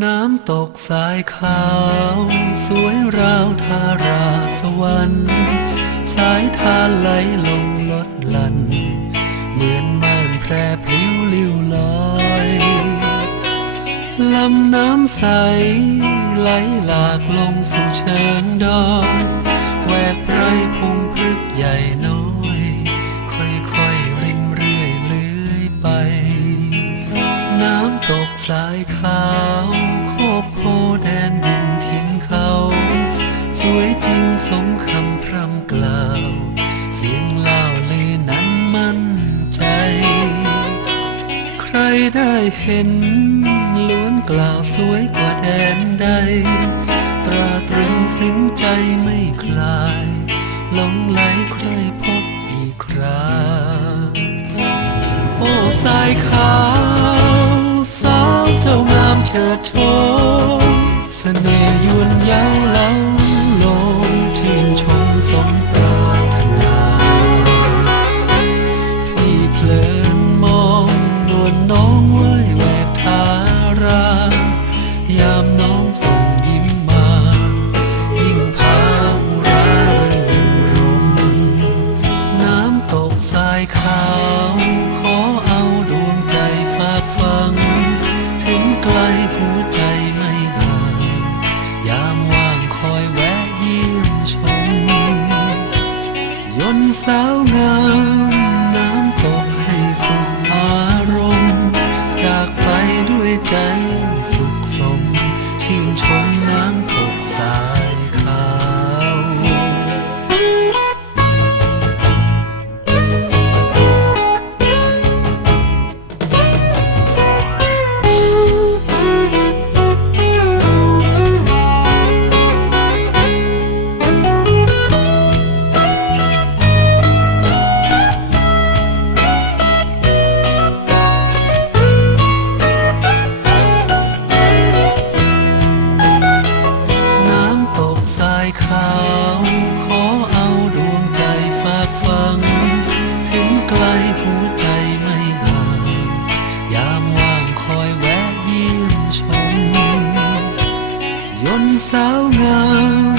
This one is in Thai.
น้ำตกสายขาว สวยราวทาราสวรรค์ สายทานไหลลงลดลัน เหมือนม่านแพรพลิ้วลิ้วลอยลำน้ำใสไหลหลากลงสู่เชิงดอยแหวกไรพงพรึกใหญ่น้อย ค่อยๆรินเรื่อยเลื่อยไป น้ำตกสายขาว กโพแดนดินทิ้นเขา สวยจริงสมคำพร่ำกล่าว เสียงเล่าเลือนั้นมั่นใจ ใครได้เห็นล้วนกล่าวสวยกว่าแดนใด ตราตรึงซึ้งใจไม่คลายหลงไหลใครพบอีกคราโอ้สายขาวสาวเจ้างามเฉิดโช วันสาวงาม ขาวขอเอาดวงใจฝากฝัง ถึงไกลหัวใจไม่ห่างยามว่างคอยแวะยี่มชมยนสาวงาม